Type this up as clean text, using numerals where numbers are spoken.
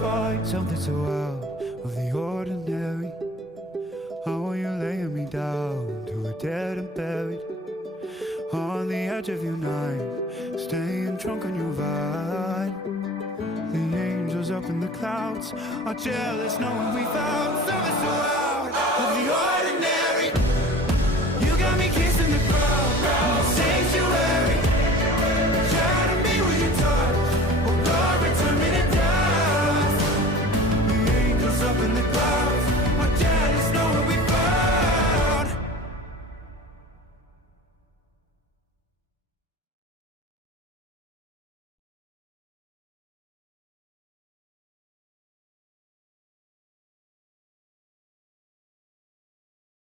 find something so out of the ordinary. How are you laying me down to a dead and buried on the edge of your night, staying drunk on your vine. The angels up in the clouds are jealous knowing we found something so out of the ordinary.